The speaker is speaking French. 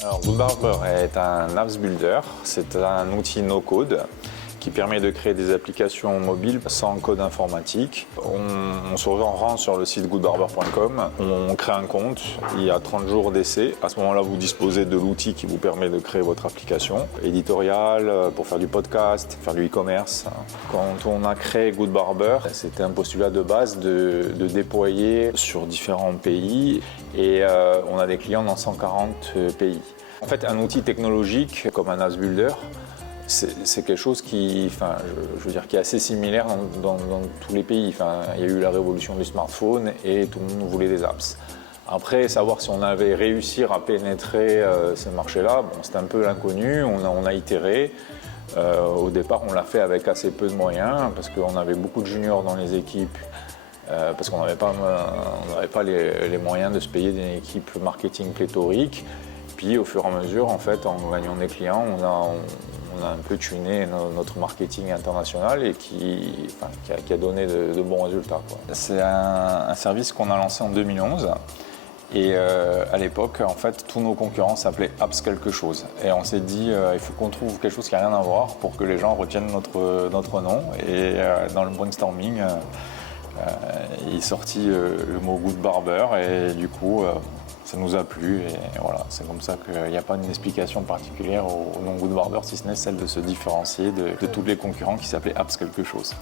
Alors, Goodbarber est un apps builder. C'est un outil no-code qui permet de créer des applications mobiles sans code informatique. On se rend sur le site goodbarber.com, on crée un compte, il y a 30 jours d'essai. À ce moment-là, vous disposez de l'outil qui vous permet de créer votre application éditoriale pour faire du podcast, faire du e-commerce. Quand on a créé Goodbarber, c'était un postulat de base de déployer sur différents pays et on a des clients dans 140 pays. En fait, un outil technologique comme un apps builder, c'est quelque chose qui, je veux dire, qui est assez similaire dans tous les pays. Il y a eu la révolution du smartphone et tout le monde voulait des apps. Après, savoir si on avait réussi à pénétrer ce marché-là, bon, c'était un peu l'inconnu. On a itéré. Au départ, on l'a fait avec assez peu de moyens parce qu'on avait beaucoup de juniors dans les équipes. Parce qu'on n'avait pas les moyens de se payer une équipe marketing pléthorique. Puis au fur et à mesure, en fait, en gagnant des clients, on a un peu tuné notre marketing international et qui a donné de bons résultats, quoi. C'est un service qu'on a lancé en 2011 et à l'époque, en fait, tous nos concurrents s'appelaient Apps quelque chose. Et on s'est dit, il faut qu'on trouve quelque chose qui n'a rien à voir pour que les gens retiennent notre nom. Et dans le brainstorming, il est sorti le mot Goodbarber et du coup, ça nous a plu et voilà, c'est comme ça qu'il n'y a pas une explication particulière au nom Goodbarber, si ce n'est celle de se différencier de tous les concurrents qui s'appelaient Apps quelque chose.